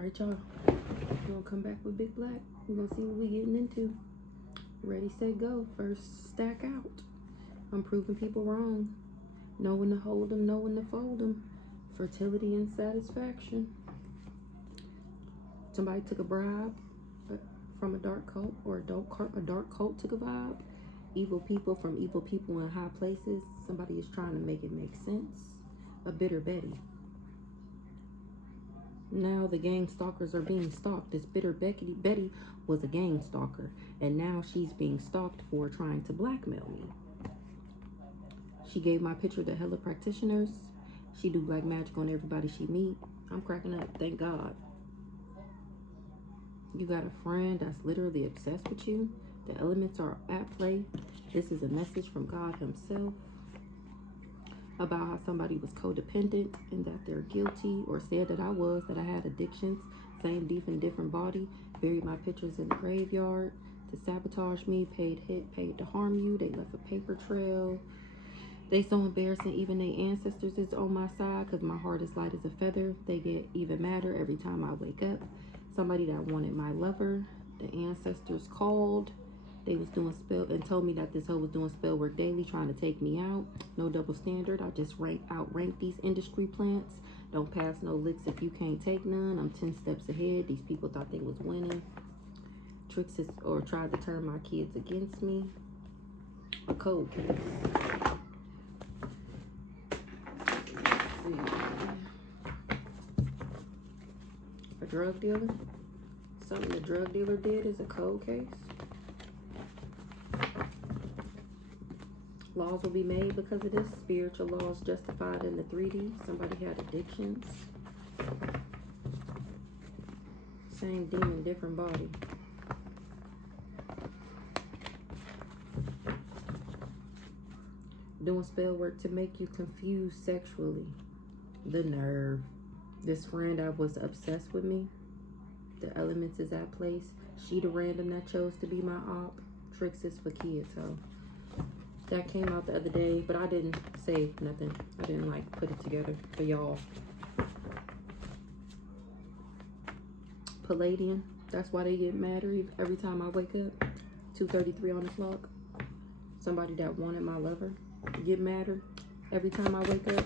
Alright, y'all. We're gonna come back with Big Black. We're gonna see what we getting into. Ready, set, go. First stack out. I'm proving people wrong. Know when to hold them, know when to fold them. Fertility and satisfaction. Somebody took a bribe from a dark cult, or a dark cult took a vibe. Evil people from evil people in high places. Somebody is trying to make it make sense. A bitter Betty. Now the gang stalkers are being stalked. This bitter Betty was a gang stalker, and now she's being stalked for trying to blackmail me. She gave my picture to hella practitioners. She do black magic on everybody she meet. I'm cracking up, thank God. You got a friend that's literally obsessed with you. The elements are at play. This is a message from God himself about how somebody was codependent and that they're guilty, or said that I had addictions. Same deep and different body. Buried my pictures in the graveyard to sabotage me. Paid to harm you. They left a paper trail. They so embarrassing, even their ancestors is on my side, because my heart is light as a feather. They get even madder every time I wake up. Somebody that wanted my lover. The ancestors called. They was doing spell and told me that this hoe was doing spell work daily, trying to take me out. No double standard. I just outrank these industry plants. Don't pass no licks if you can't take none. I'm 10 steps ahead. These people thought they was winning. Tricks or tried to turn my kids against me. A code case. A drug dealer. Something the drug dealer did is a cold case. Laws will be made because of this. Spiritual laws justified in the 3D. Somebody had addictions. Same demon, different body. Doing spell work to make you confused sexually. The nerve. This friend that was obsessed with me. The elements is at place. She the random that chose to be my op. Tricks is for kids, so. That came out the other day, but I didn't say nothing. I didn't like put it together for y'all. Palladian. That's why they get madder every time I wake up. 2:33 on the clock. Somebody that wanted my lover get madder every time I wake up.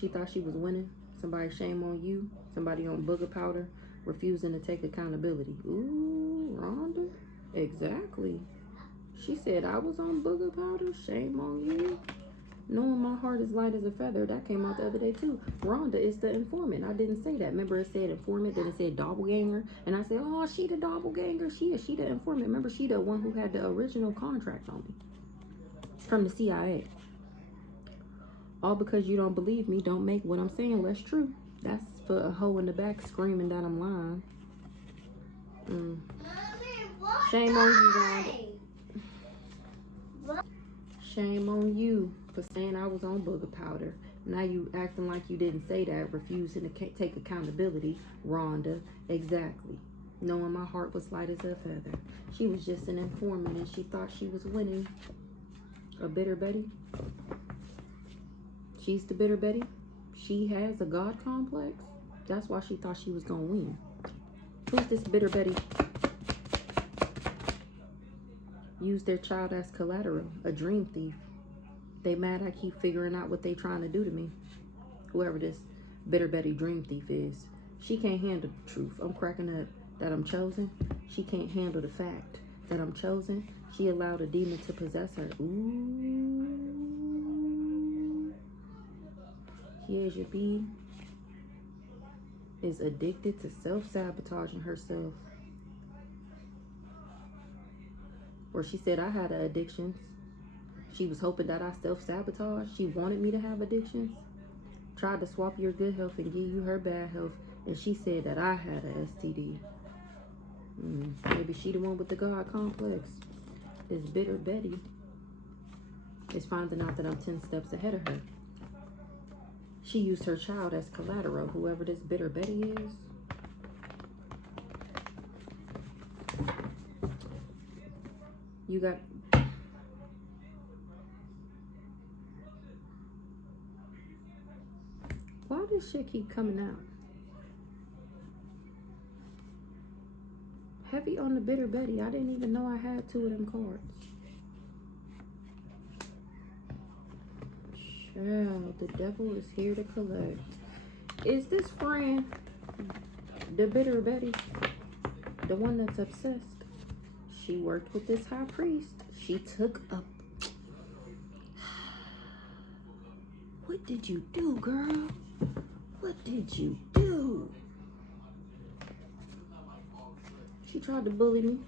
She thought she was winning. Somebody shame on you. Somebody on booger powder refusing to take accountability. Ooh, Rhonda. Exactly. She said I was on booger powder. Shame on you. Knowing my heart is light as a feather. That came out the other day too. Rhonda is the informant. I didn't say that. Remember it said informant, then it said doppelganger. And I said, oh, she the doppelganger. She the informant. Remember, she the one who had the original contract on me. From the CIA. All because you don't believe me don't make what I'm saying less true. That's for a hoe in the back screaming that I'm lying. Shame on you, Rhonda. Shame on you for saying I was on booger powder. Now you acting like you didn't say that, refusing to take accountability. Rhonda, exactly. Knowing my heart was light as a feather. She was just an informant and she thought she was winning. A bitter Betty. She's the bitter Betty. She has a God complex. That's why she thought she was gonna win. Who's this bitter Betty? Use their child as collateral. A dream thief. They mad I keep figuring out what they trying to do to me. Whoever this bitter Betty dream thief is. She can't handle the truth. I'm cracking up that I'm chosen. She can't handle the fact that I'm chosen. She allowed a demon to possess her. Ooh. Here's your B. Is addicted to self-sabotaging herself. Or she said I had addictions. She was hoping that I self-sabotage. She wanted me to have addictions. Tried to swap your good health and give you her bad health. And she said that I had a STD. Maybe she the one with the God complex. This bitter Betty is finding out that I'm 10 steps ahead of her. She used her child as collateral, whoever this bitter Betty is. You got... Why does shit keep coming out? Heavy on the Bitter Betty. I didn't even know I had 2 of them cards. Child, the devil is here to collect. Is this friend the Bitter Betty? The one that's obsessed? She worked with this high priest. She took up. What did you do, girl? What did you do? She tried to bully me.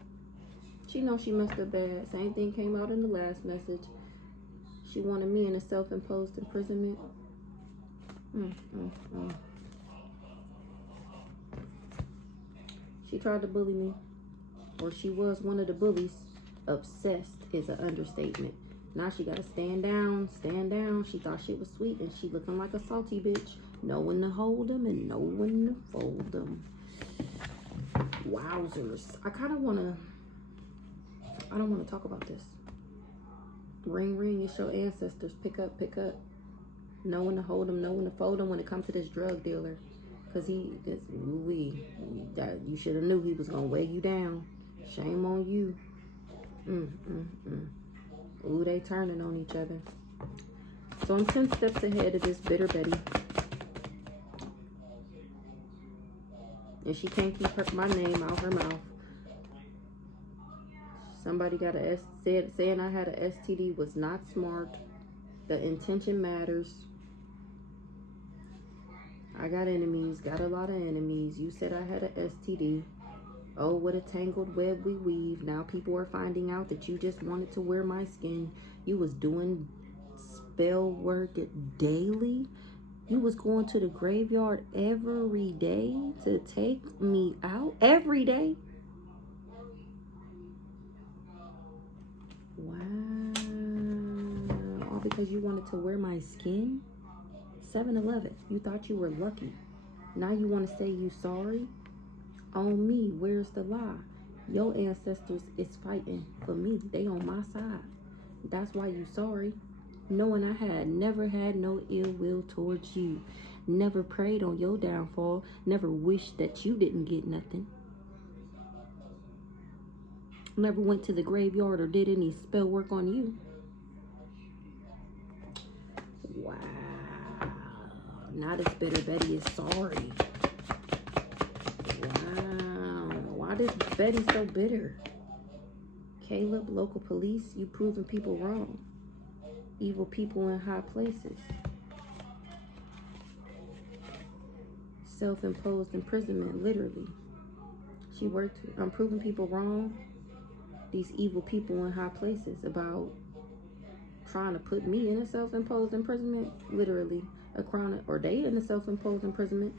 She knows she messed up bad. Same thing came out in the last message. She wanted me in a self-imposed imprisonment. She tried to bully me. Or she was one of the bullies. Obsessed is an understatement. Now she gotta stand down, stand down. She thought she was sweet and she looking like a salty bitch. No one to hold them and no one to fold them. Wowzers. I don't wanna talk about this. Ring, ring, it's your ancestors. Pick up, pick up. No one to hold them, no one to fold them when it comes to this drug dealer. Cause you should have knew he was gonna weigh you down. Shame on you. Ooh, they turning on each other. So I'm 10 steps ahead of this Bitter Betty. And she can't keep my name out her mouth. Somebody got saying I had a STD was not smart. The intention matters. I got enemies, got a lot of enemies. You said I had a STD. Oh, what a tangled web we weave. Now people are finding out that you just wanted to wear my skin. You was doing spell work daily. You was going to the graveyard every day to take me out. Every day. Wow. All because you wanted to wear my skin? 7-Eleven. You thought you were lucky. Now you want to say you sorry? On me, where's the lie? Your ancestors is fighting for me. They on my side. That's why you sorry. Knowing I never had no ill will towards you. Never prayed on your downfall. Never wished that you didn't get nothing. Never went to the graveyard or did any spell work on you. Wow. Now this Bitter Betty is sorry. Wow. Why is Betty so bitter? Caleb, local police, you proving people wrong. Evil people in high places. Self-imposed imprisonment, literally. She worked, I'm proving people wrong. These evil people in high places about trying to put me in a self-imposed imprisonment, literally. A chronic, or they in a self-imposed imprisonment,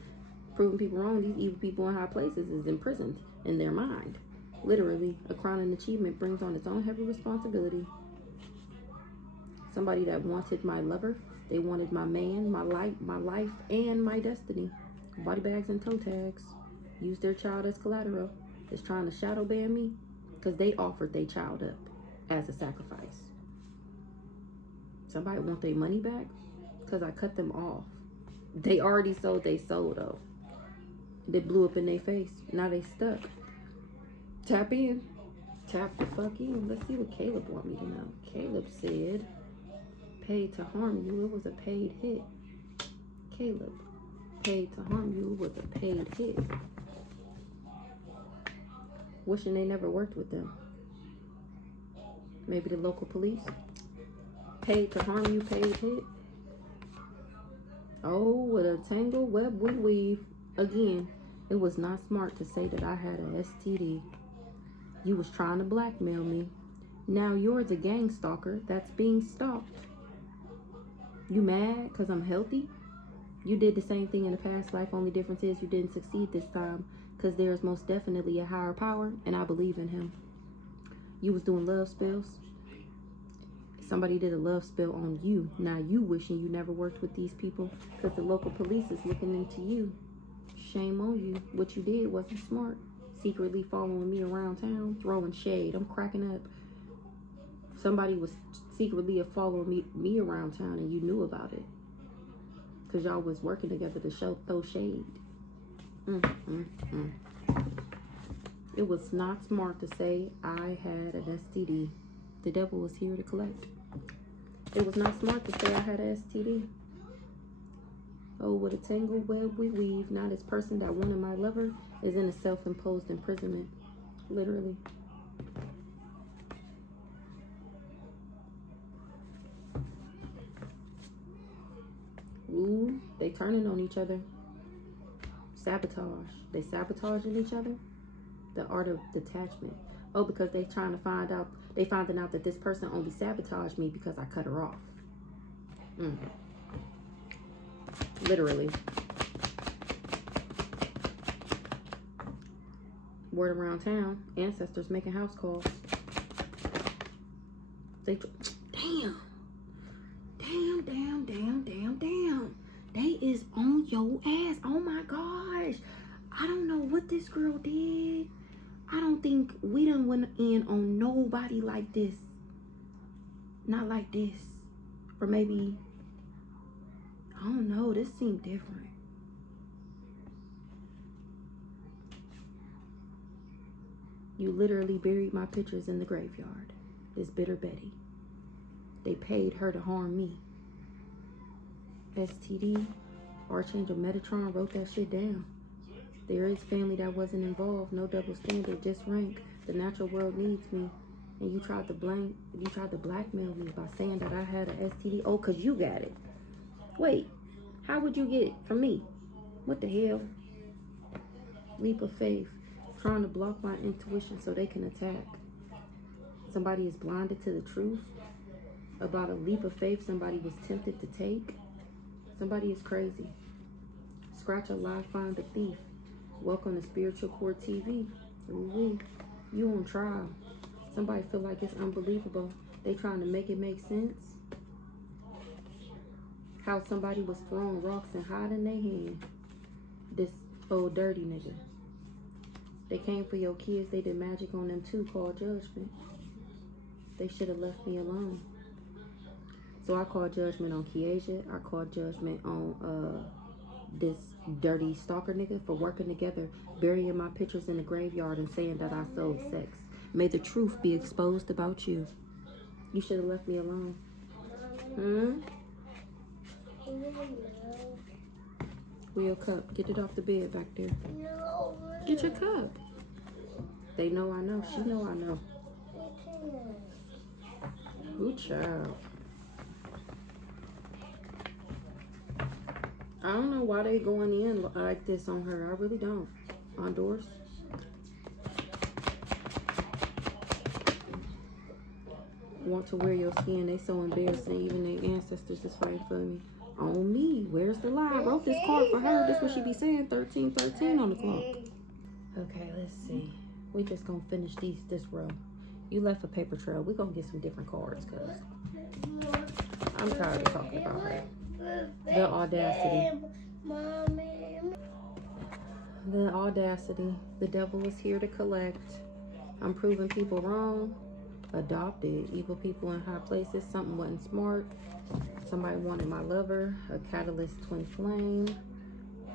proving people wrong. These evil people in high places is imprisoned in their mind. Literally, a crowning achievement brings on its own heavy responsibility. Somebody that wanted my lover, they wanted my man, my life, and my destiny. Body bags and toe tags. Use their child as collateral. Is trying to shadow ban me because they offered their child up as a sacrifice. Somebody want their money back because I cut them off. They already sold their soul though. They blew up in their face. Now they stuck. Tap in. Tap the fuck in. Let's see what Caleb want me to know. Caleb said, paid to harm you. It was a paid hit. Caleb, paid to harm you. It was a paid hit. Wishing they never worked with them. Maybe the local police. Paid to harm you, paid hit. Oh, what a tangled web we weave. Again, it was not smart to say that I had a STD. You was trying to blackmail me. Now you're the gang stalker that's being stalked. You mad because I'm healthy? You did the same thing in the past life. Only difference is you didn't succeed this time because there is most definitely a higher power and I believe in him. You was doing love spells. Somebody did a love spell on you. Now you wishing you never worked with these people because the local police is looking into you. Shame on you. What you did wasn't smart. Secretly following me around town, throwing shade. I'm cracking up. Somebody was secretly following me around town and you knew about it. Because y'all was working together to throw shade. It was not smart to say I had an STD. The devil was here to collect. It was not smart to say I had an STD. Oh, what a tangled web we weave. Now this person that wanted my lover is in a self-imposed imprisonment. Literally. Ooh, they turning on each other. Sabotage. They sabotaging each other. The art of detachment. Oh, because they trying to find out. They finding out that this person only sabotaged me because I cut her off. Literally. Word around town. Ancestors making house calls. They damn. They is on your ass. Oh my gosh. I don't know what this girl did. I don't think we done went in on nobody like this. Not like this. Or maybe, I don't know. This seemed different. You literally buried my pictures in the graveyard. This bitter Betty. They paid her to harm me. STD, Archangel Metatron wrote that shit down. There is family that wasn't involved. No double standard, just rank. The natural world needs me. And you tried to blackmail me by saying that I had an STD. Oh, because you got it. Wait, how would you get it from me? What the hell? Leap of faith. Trying to block my intuition so they can attack. Somebody is blinded to the truth about a leap of faith somebody was tempted to take. Somebody is crazy. Scratch a lie, find a thief. Welcome to Spiritual Court TV. Ooh, you on trial. Somebody feel like it's unbelievable. They trying to make it make sense. How somebody was throwing rocks and hiding their hand. This old dirty nigga. They came for your kids. They did magic on them too, called judgment. They should have left me alone. So I called judgment on Kiesha. I called judgment on this dirty stalker nigga for working together, burying my pictures in the graveyard and saying that I sold sex. May the truth be exposed about you. You should have left me alone. Where your cup? Get it off the bed back there. Get your cup. They know I know. She know I know. Good child. I don't know why they going in like this on her. I really don't. On doors. Want to wear your skin. They so embarrassing. Even their ancestors is fighting for me. On me. Where's the lie? I wrote this card for her. This what she be saying. 1313 on the clock. Okay, let's see. We just gonna finish this row. You left a paper trail. We gonna get some different cards because I'm tired of talking about her. The audacity. The audacity. The devil is here to collect. I'm proving people wrong. Adopted. Evil people in high places. Something wasn't smart. Somebody wanted my lover. A catalyst twin flame.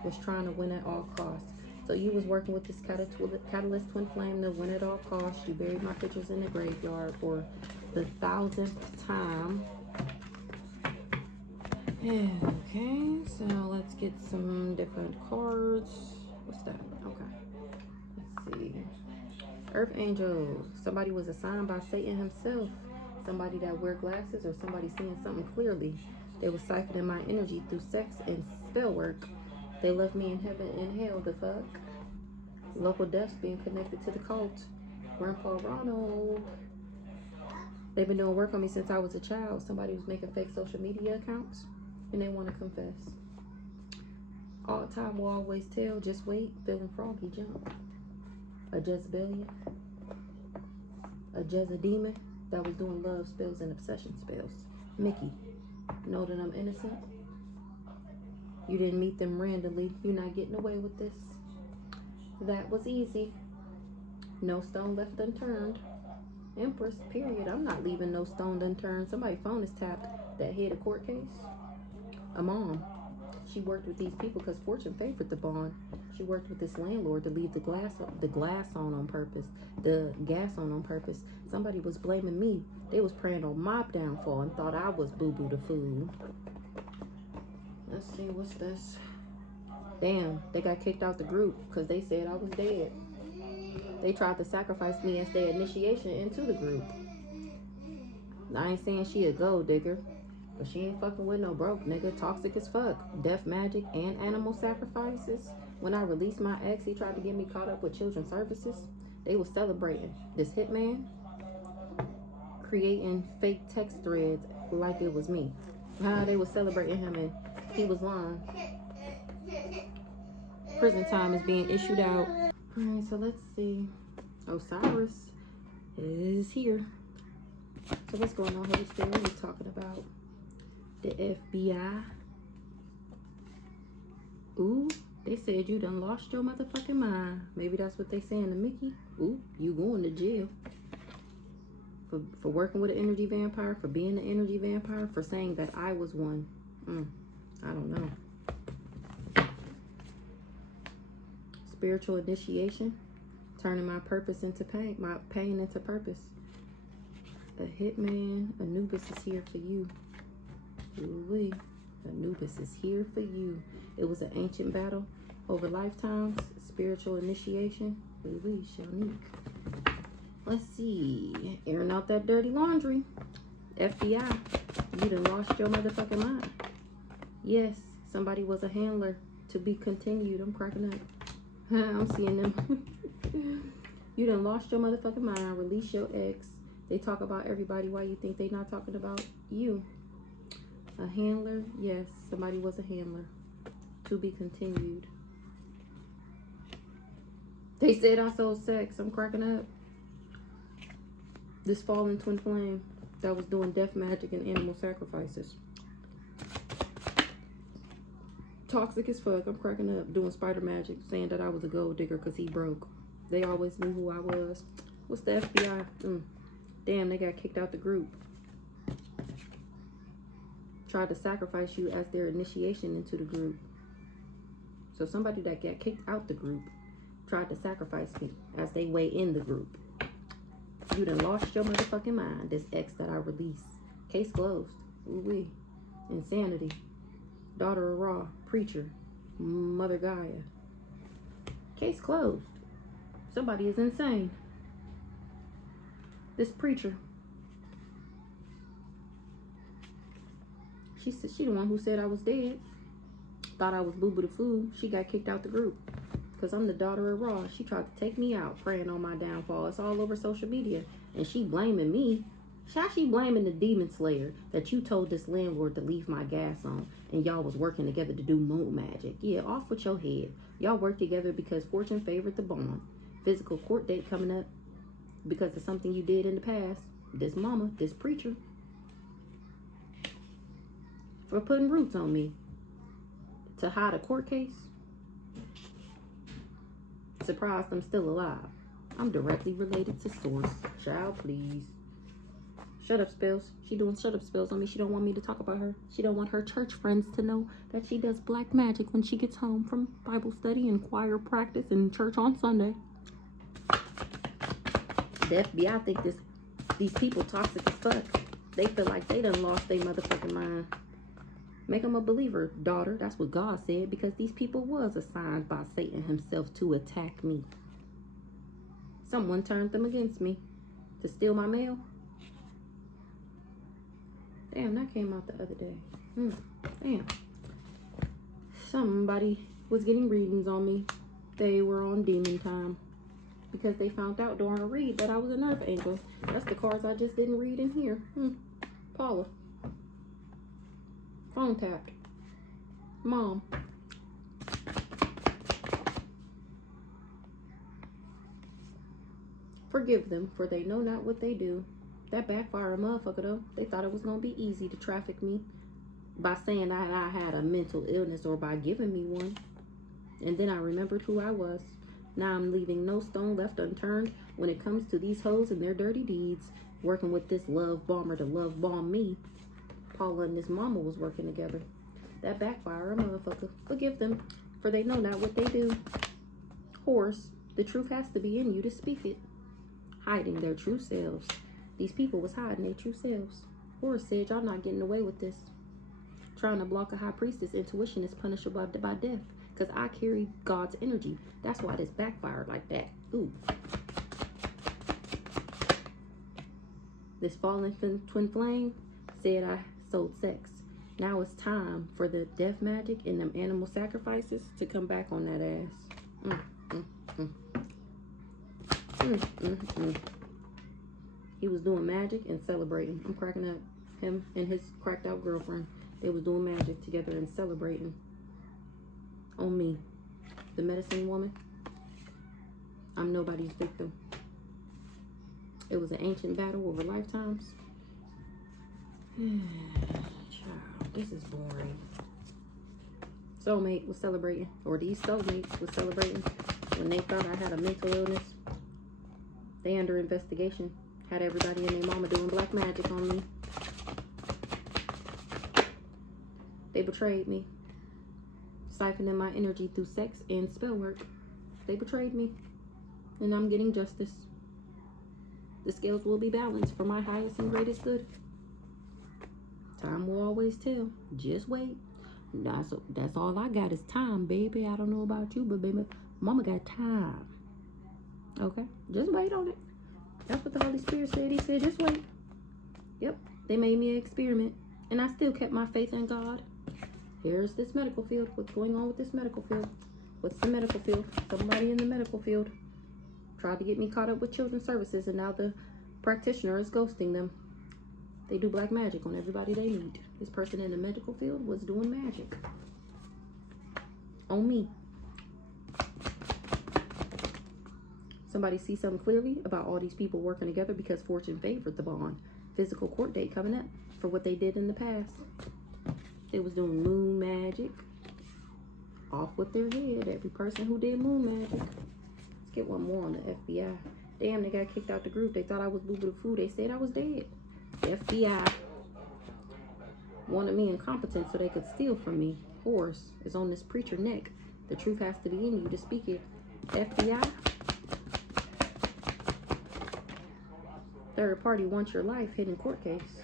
Was trying to win at all costs. So you was working with this catalyst twin flame to win at all costs. You buried my pictures in the graveyard for the 1000th time. Okay, so let's get some different cards. What's that? Okay. Let's see. Earth angels. Somebody was assigned by Satan himself. Somebody that wear glasses or somebody seeing something clearly. They were siphoning my energy through sex and spell work. They left me in heaven and hell. The fuck? Local deaths being connected to the cult. Grandpa Ronald. They've been doing work on me since I was a child. Somebody was making fake social media accounts. And they want to confess. All time will always tell. Just wait. Feeling froggy jump. A Jezebelian. A Jezedemon that was doing love spells and obsession spells. Mickey. Know that I'm innocent. You didn't meet them randomly. You're not getting away with this. That was easy. No stone left unturned. Empress, period. I'm not leaving no stone unturned. Somebody's phone is tapped. That hit a court case. A mom. She worked with these people because fortune favored the bond. She worked with this landlord to leave the glass on purpose, the gas on purpose. Somebody was blaming me. They was praying on my downfall and thought I was boo-boo the fool. Let's see, what's this? Damn, they got kicked out the group because they said I was dead. They tried to sacrifice me as their initiation into the group. I ain't saying she a gold digger, but she ain't fucking with no broke nigga. Toxic as fuck. Death magic and animal sacrifices. When I released my ex, he tried to get me caught up with children's services. They was celebrating this hitman, creating fake text threads like it was me. They was celebrating him and he was lying. Prison time is being issued out. Alright, so let's see. Osiris is here. So what's going on, Holy Spirit? We're talking about the FBI. Ooh, they said you done lost your motherfucking mind. Maybe that's what they saying to Mickey. Ooh, you going to jail. For working with an energy vampire, for being an energy vampire, for saying that I was one. I don't know. Spiritual initiation, turning my purpose into pain, my pain into purpose. A hitman, Anubis is here for you. Ooh-wee. Anubis is here for you. It was an ancient battle over lifetimes. Spiritual initiation. Ooh-wee, Shanique. Let's see. Airing out that dirty laundry. FBI, you done lost your motherfucking mind. Yes, somebody was a handler. To be continued. I'm cracking up. I'm seeing them. You done lost your motherfucking mind. Release your ex. They talk about everybody. Why you think they not talking about you? A handler? Yes, somebody was a handler. To be continued. They said I sold sex. I'm cracking up. This fallen twin flame that was doing death magic and animal sacrifices. Toxic as fuck. I'm cracking up. Doing spider magic. Saying that I was a gold digger because he broke. They always knew who I was. What's the FBI? Damn, they got kicked out the group. Tried to sacrifice you as their initiation into the group. So somebody that got kicked out the group tried to sacrifice me as they way in the group. You done lost your motherfucking mind. This ex that I released. Case closed. Ooh-wee. Insanity. Daughter of Ra. Preacher. Mother Gaia. Case closed. Somebody is insane. This preacher. She said she the one who said I was dead. Thought I was boo-boo the fool. She got kicked out the group. Because I'm the daughter of Ra. She tried to take me out, praying on my downfall. It's all over social media. And she blaming me. How she blaming the demon slayer that you told this landlord to leave my gas on and y'all was working together to do moon magic? Yeah, off with your head. Y'all work together because fortune favored the bond. Physical court date coming up because of something you did in the past. This mama, this preacher, for putting roots on me to hide a court case. Surprised I'm still alive. I'm directly related to source. Child, please. Shut up spells. She doing shut up spells on me. She don't want me to talk about her. She don't want her church friends to know that she does black magic when she gets home from Bible study and choir practice and church on Sunday. The FBI think these people toxic as fuck. They feel like they done lost their motherfucking mind. Make them a believer, daughter. That's what God said, because these people was assigned by Satan himself to attack me. Someone turned them against me to steal my mail. Damn, that came out the other day. Damn. Somebody was getting readings on me. They were on demon time because they found out during a read that I was a nerve angel. That's the cards I just didn't read in here. Paula. Phone tapped. Mom. Forgive them, for they know not what they do. That backfired a motherfucker though. They thought it was gonna be easy to traffic me by saying that I had a mental illness or by giving me one. And then I remembered who I was. Now I'm leaving no stone left unturned when it comes to these hoes and their dirty deeds. Working with this love bomber to love bomb me. Paula and this mama was working together. That backfire a motherfucker. Forgive them, for they know not what they do. Horse, the truth has to be in you to speak it. Hiding their true selves. These people was hiding their true selves. Horus said, y'all not getting away with this. Trying to block a high priestess intuition is punishable by death. Because I carry God's energy. That's why this backfired like that. Ooh. This fallen twin flame said I sold sex. Now it's time for the death magic and them animal sacrifices to come back on that ass. He was doing magic and celebrating. I'm cracking up. Him and his cracked out girlfriend. They was doing magic together and celebrating. On me, the medicine woman. I'm nobody's victim. It was an ancient battle over lifetimes. Child, this is boring. Soulmate was celebrating, or these soulmates was celebrating when they thought I had a mental illness. They under investigation. Had everybody and their mama doing black magic on me. They betrayed me. Siphoning my energy through sex and spell work. They betrayed me. And I'm getting justice. The scales will be balanced for my highest and greatest good. Time will always tell. Just wait. That's all I got is time, baby. I don't know about you, but baby, mama got time. Okay? Just wait on it. That's what the Holy Spirit said. He said, just wait. Yep. They made me an experiment. And I still kept my faith in God. Here's this medical field. What's going on with this medical field? What's the medical field? Somebody in the medical field tried to get me caught up with children's services, and now the practitioner is ghosting them. They do black magic on everybody they meet. This person in the medical field was doing magic on me. Somebody see something clearly about all these people working together because fortune favored the bond. Physical court date coming up for what they did in the past. They was doing moon magic. Off with their head. Every person who did moon magic. Let's get one more on the FBI. Damn, they got kicked out the group. They thought I was boo boo the food. They said I was dead. The FBI wanted me incompetent so they could steal from me. Horse is on this preacher neck. The truth has to be in you to speak it. FBI. Third party wants your life. Hidden court case.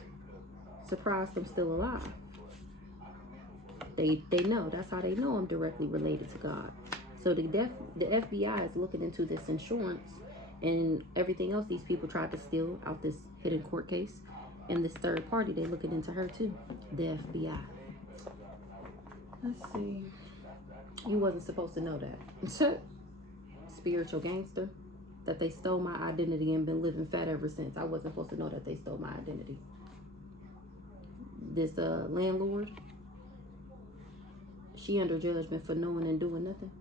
Surprised I'm still alive. They know. That's how they know I'm directly related to God. So the FBI is looking into this insurance and everything else these people tried to steal out this hidden court case. And this third party, they looking into her too. The FBI. Let's see. You wasn't supposed to know that. Spiritual gangster. That they stole my identity and been living fat ever since. I wasn't supposed to know that they stole my identity. This landlord. She under judgment for knowing and doing nothing.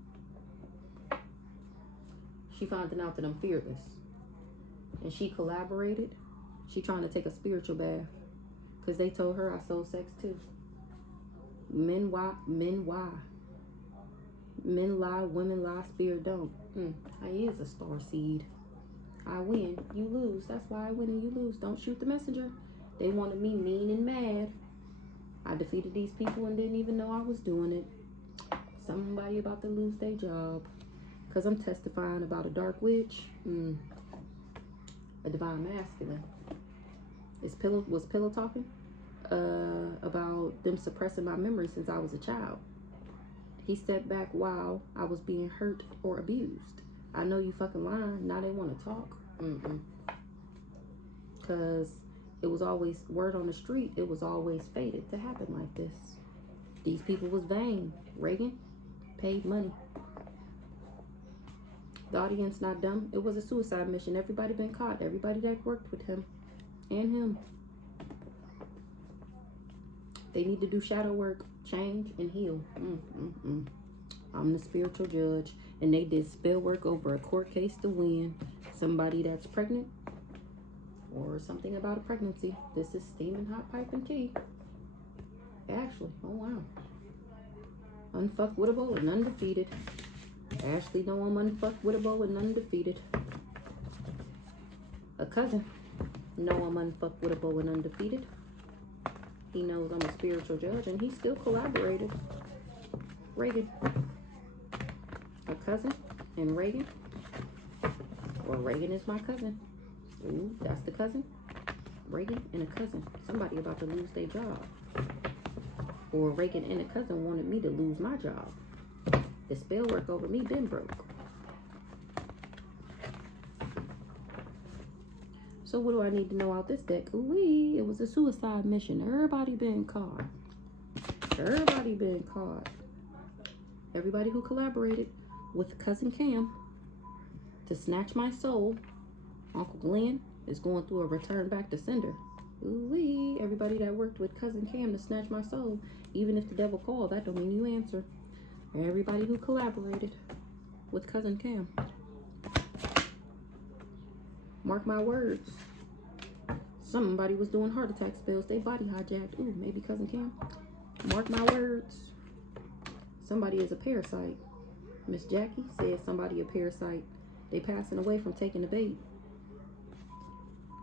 She finding out that I'm fearless. And she collaborated. She trying to take a spiritual bath. Because they told her I sold sex too. Men lie, women lie, spirit don't. I is a star seed. I win, you lose. That's why I win and you lose. Don't shoot the messenger. They wanted me mean and mad. I defeated these people and didn't even know I was doing it. Somebody about to lose their job. Because I'm testifying about a dark witch. A divine masculine. Was Pillow talking? About them suppressing my memory since I was a child. He stepped back while I was being hurt or abused. I know you fucking lying. Now they want to talk. Because it was always, word on the street, it was always fated to happen like this. These people was vain. Reagan paid money. The audience not dumb. It was a suicide mission. Everybody been caught. Everybody that worked with him and him. They need to do shadow work, change, and heal. I'm the spiritual judge. And they did spell work over a court case to win. Somebody that's pregnant. Or something about a pregnancy. This is steaming hot pipe and tea. Ashley. Oh, wow. Unfuckwittable and undefeated. Ashley know I'm unfuckwittable and undefeated. A cousin. Know I'm unfuckwittable and undefeated. He knows I'm a spiritual judge, and he still collaborated. Reagan, a cousin, and Reagan, or Reagan is my cousin. Ooh, that's the cousin. Reagan and a cousin. Somebody about to lose their job. Or Reagan and a cousin wanted me to lose my job. The spell work over me been broke. So what do I need to know out this deck? Ooh-wee, it was a suicide mission. Everybody been caught. Everybody been caught. Everybody who collaborated with Cousin Cam to snatch my soul. Uncle Glenn is going through a return back to sender. Ooh-wee, everybody that worked with Cousin Cam to snatch my soul. Even if the devil called, that don't mean you answer. Everybody who collaborated with Cousin Cam. Mark my words. Somebody was doing heart attack spells. They body hijacked. Ooh, maybe Cousin Cam. Mark my words. Somebody is a parasite. Miss Jackie said somebody a parasite. They passing away from taking the bait.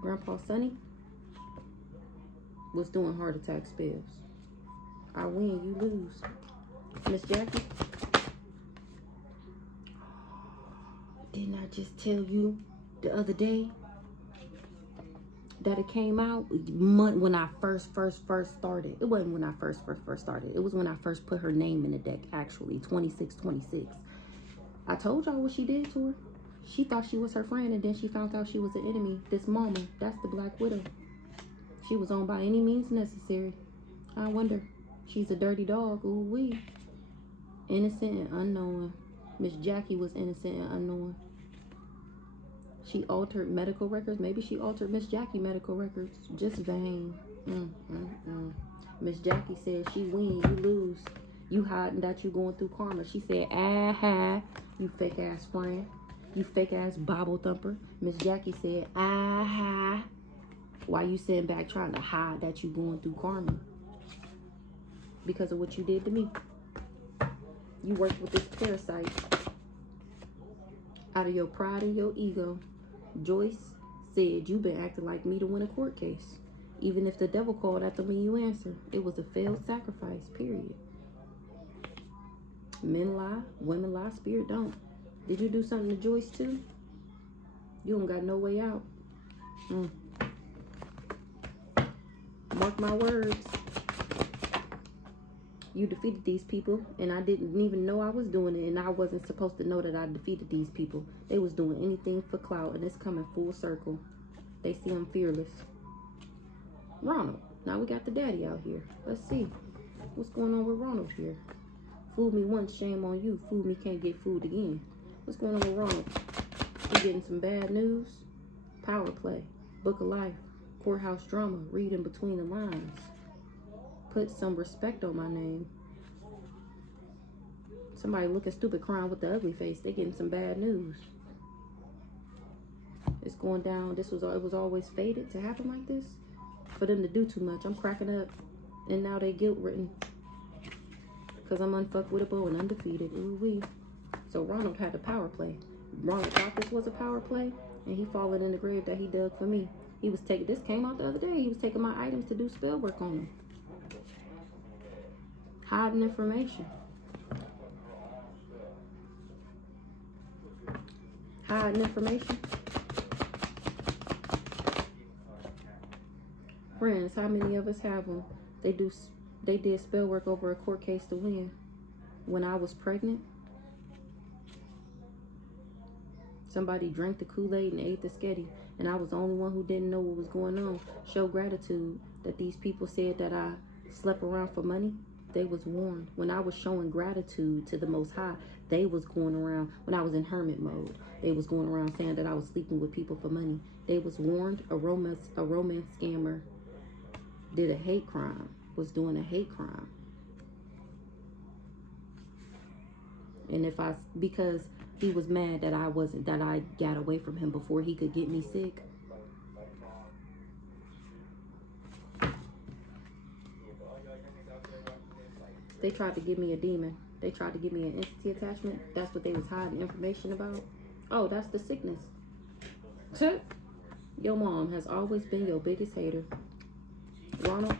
Grandpa Sonny was doing heart attack spells. I win, you lose. Miss Jackie. Didn't I just tell you the other day that it came out when I first started? It wasn't when I first started. It was when I first put her name in the deck, actually. 2626. I told y'all what she did to her. She thought she was her friend, and then she found out she was an enemy. This mama, that's the Black Widow. She was on by any means necessary. I wonder. She's a dirty dog. Ooh-wee. Innocent and unknown. Miss Jackie was innocent and unknown. She altered medical records. Maybe she altered Miss Jackie medical records. Just vain. Miss Jackie said she win, you lose. You hiding that you going through karma. She said, ah-ha, you fake ass friend. You fake ass Bible thumper. Miss Jackie said, ah-ha. Why you sitting back trying to hide that you going through karma? Because of what you did to me. You worked with this parasite out of your pride and your ego. Joyce said you've been acting like me to win a court case. Even if the devil called, that don't mean you answer. It was a failed sacrifice, period. Men lie, women lie, spirit don't. Did you do something to Joyce too? You don't got no way out. Mark my words. You defeated these people, and I didn't even know I was doing it, and I wasn't supposed to know that I defeated these people. They was doing anything for clout, and it's coming full circle. They see I'm fearless. Ronald. Now we got the daddy out here. Let's see. What's going on with Ronald here? Fooled me once, shame on you. Fooled me, can't get fooled again. What's going on with Ronald? You getting some bad news? Power play. Book of life. Courthouse drama. Reading between the lines. Put some respect on my name. Somebody looking stupid crying with the ugly face. They getting some bad news. It's going down. It was always fated to happen like this. For them to do too much. I'm cracking up. And now they guilt written. Because I'm unfuckwittable and undefeated. Ooh-wee. So Ronald had the power play. Ronald thought this was a power play. And he fallen in the grave that he dug for me. He was taking, this came out the other day. He was taking my items to do spell work on them. Hiding information. Hiding information. Friends, how many of us have them? They did spell work over a court case to win. When I was pregnant, somebody drank the Kool-Aid and ate the sketty, and I was the only one who didn't know what was going on. Show gratitude that these people said that I slept around for money. They was warned. When I was showing gratitude to the Most High, they was going around, when I was in hermit mode, they was going around saying that I was sleeping with people for money. They was warned. A romance scammer did a hate crime, was doing a hate crime. And because he was mad that I got away from him before he could get me sick. They tried to give me a demon. They tried to give me an entity attachment. That's what they was hiding information about. Oh, that's the sickness. Your mom has always been your biggest hater. Ronald,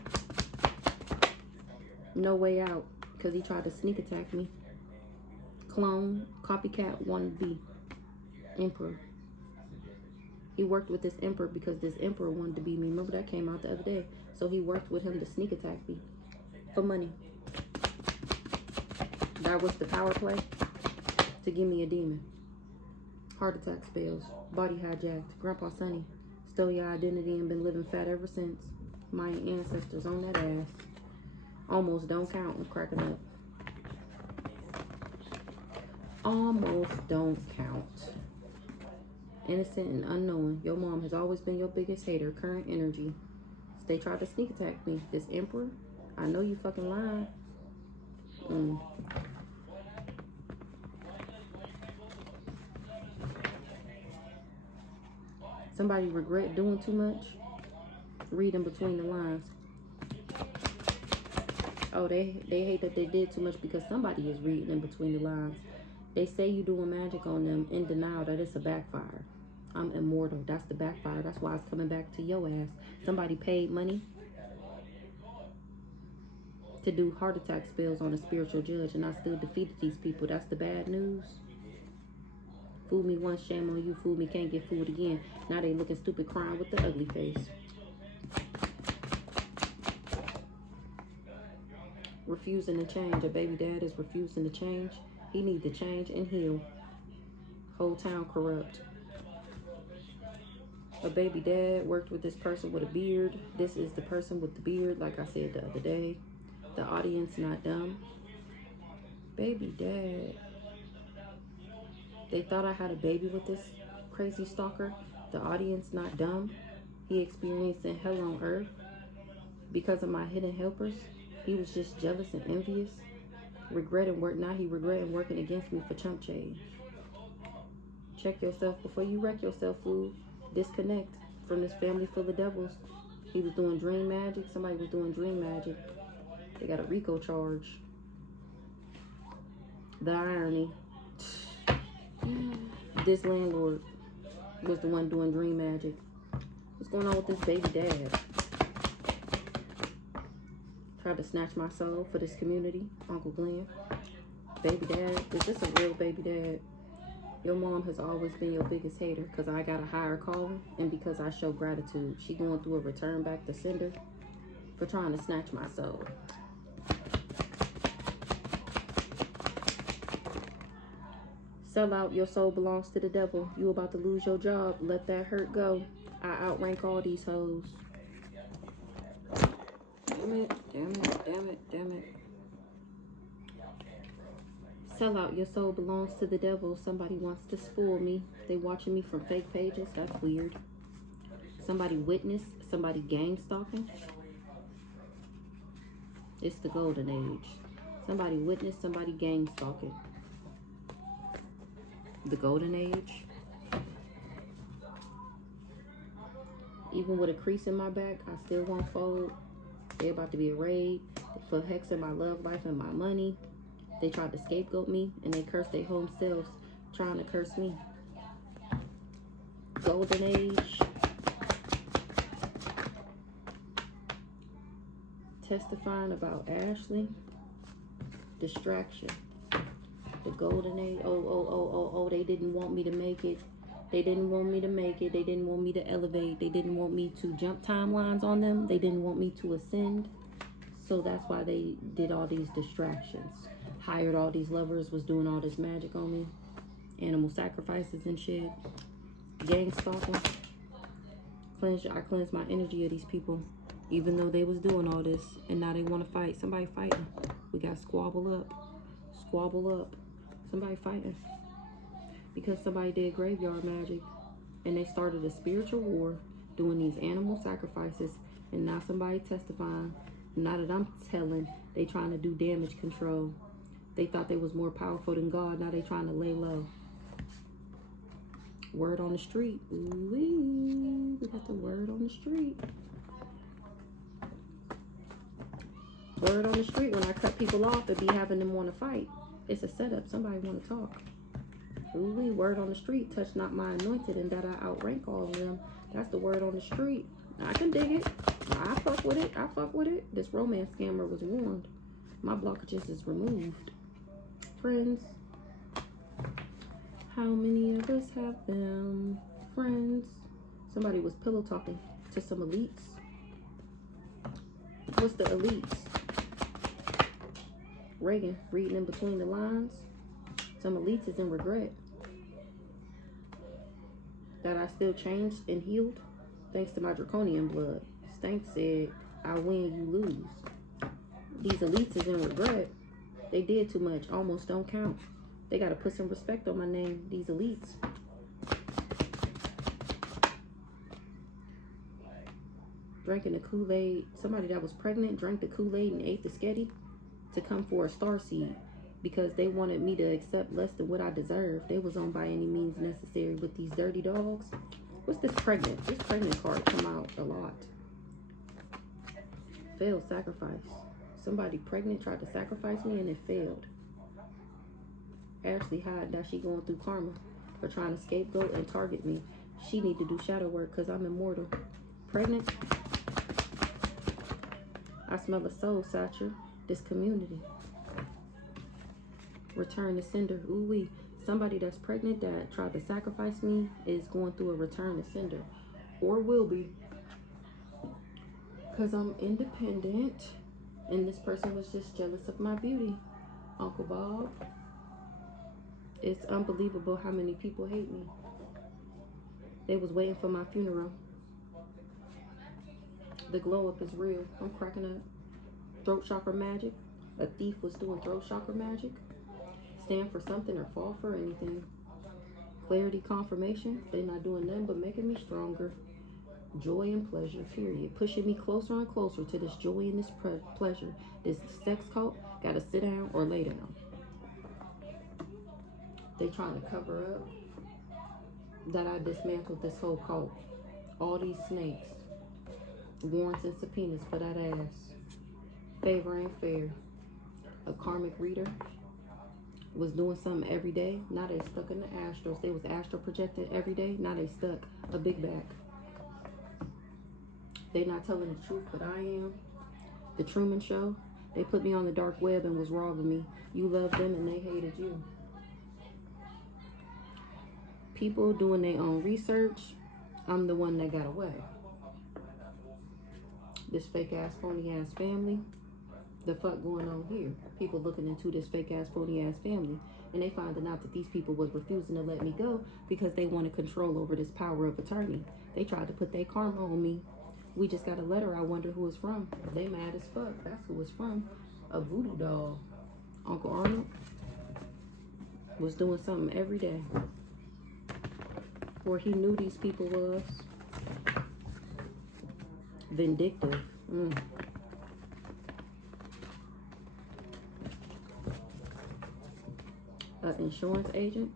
No way out, because he tried to sneak attack me. Clone, copycat, wannabe, emperor. He worked with this emperor because this emperor wanted to be me. Remember that came out the other day. So he worked with him to sneak attack me for money. That was the power play to give me a demon. Heart attack spells, body hijacked, Grandpa Sonny stole your identity and been living fat ever since. My ancestors on that ass. Almost don't count. I'm cracking up. Almost don't count. Innocent and unknowing. Your mom has always been your biggest hater. Current energy. They tried to sneak attack me. This emperor. I know you fucking lying. Somebody regret doing too much. Reading between the lines. Oh, they hate that they did too much because somebody is reading in between the lines. They say you doing magic on them in denial that it's a backfire. I'm immortal. That's the backfire. That's why it's coming back to your ass. Somebody paid money to do heart attack spells on a spiritual judge, and I still defeated these people. That's the bad news. Fool me once, shame on you. Fool me, can't get fooled again. Now they looking stupid, crying with the ugly face. Refusing to change. A baby dad is refusing to change. He needs to change and heal. Whole town corrupt. A baby dad worked with this person with a beard. This is the person with the beard, like I said the other day. The audience not dumb. Baby dad. They thought I had a baby with this crazy stalker. The audience not dumb. He experiencing hell on earth because of my hidden helpers. He was just jealous and envious. Regretting work. Now he regretting working against me for chump change. Check yourself before you wreck yourself, fool. Disconnect from this family full of devils. He was doing dream magic. Somebody was doing dream magic. They got a RICO charge. The irony. This landlord was the one doing dream magic. What's going on with this baby dad? Tried to snatch my soul for this community. Uncle Glenn. Baby dad. Is this a real baby dad? Your mom has always been your biggest hater because I got a higher calling and because I show gratitude. She going through a return back to sender for trying to snatch my soul. Sell out. Your soul belongs to the devil. You about to lose your job. Let that hurt go. I outrank all these hoes. Damn it, damn it, damn it, damn it. Sell out. Your soul belongs to the devil. Somebody wants to spoil me. They watching me from fake pages. That's weird. Somebody witnessed. Somebody gang stalking. It's the golden age. Somebody witnessed. Somebody gang stalking. The golden age. Even with a crease in my back, I still won't fold. They're about to be a raid. They put hex in my love life and my money. They tried to scapegoat me and they cursed their home selves trying to curse me. Golden age. Testifying about Ashley. Distraction. The golden age. Oh, they didn't want me to make it. They didn't want me to make it. They didn't want me to elevate. They didn't want me to jump timelines on them. They didn't want me to ascend. So that's why they did all these distractions. Hired all these lovers, was doing all this magic on me. Animal sacrifices and shit. Gang stalking. I cleansed my energy of these people. Even though they was doing all this. And now they want to fight. Somebody fighting. We got squabble up. Squabble up. Somebody fighting. Because somebody did graveyard magic. And they started a spiritual war. Doing these animal sacrifices. And now somebody testifying. Now that I'm telling, they trying to do damage control. They thought they was more powerful than God. Now they trying to lay low. Word on the street. Ooh-wee. We got the word on the street. Word on the street. When I cut people off, it be having them want to fight. It's a setup. Somebody want to talk. Ooh-wee. Word on the street. Touch not my anointed and that I outrank all of them. That's the word on the street. I can dig it. I fuck with it. I fuck with it. This romance scammer was warned. My blockages is removed. Friends. How many of us have them? Friends. Somebody was pillow talking to some elites. What's the elites? Reagan, reading in between the lines. Some elites is in regret that I still changed and healed thanks to my draconian blood. Stank said, I win, you lose. These elites is in regret. They did too much, almost don't count. They got to put some respect on my name, these elites. Drinking the Kool-Aid. Somebody that was pregnant drank the Kool-Aid and ate the sketty to come for a starseed because they wanted me to accept less than what I deserved. They was on by any means necessary with these dirty dogs. What's this pregnant? This pregnant card come out a lot. Failed sacrifice. Somebody pregnant tried to sacrifice me and it failed. Ashley hide that she going through karma for trying to scapegoat and target me. She need to do shadow work because I'm immortal. Pregnant. I smell a soul satchel. This community. Return to sender. Ooh wee. Somebody that's pregnant that tried to sacrifice me is going through a return to sender. Or will be. Because I'm independent. And this person was just jealous of my beauty. Uncle Bob. It's unbelievable how many people hate me. They was waiting for my funeral. The glow up is real. I'm cracking up. Throat chakra magic. A thief was doing throat chakra magic. Stand for something or fall for anything. Clarity, confirmation. They're not doing nothing but making me stronger. Joy and pleasure, period. Pushing me closer and closer to this joy and this pleasure. This sex cult gotta sit down or lay down. They trying to cover up that I dismantled this whole cult. All these snakes. Warrants and subpoenas for that ass. Favor ain't fair. A karmic reader was doing something every day. Now they stuck in the astrals. They was astral projected every day. Now they stuck. A big bag. They not telling the truth, but I am. The Truman Show. They put me on the dark web and was robbing me. You loved them and they hated you. People doing their own research. I'm the one that got away. This fake ass, phony ass family. The fuck going on here? People looking into this fake ass, phony ass family. And they finding out that these people was refusing to let me go because they wanted control over this power of attorney. They tried to put their karma on me. We just got a letter. I wonder who it's from. They mad as fuck. That's who it's from. A voodoo doll. Uncle Arnold was doing something every day. Or he knew these people was vindictive. An insurance agent.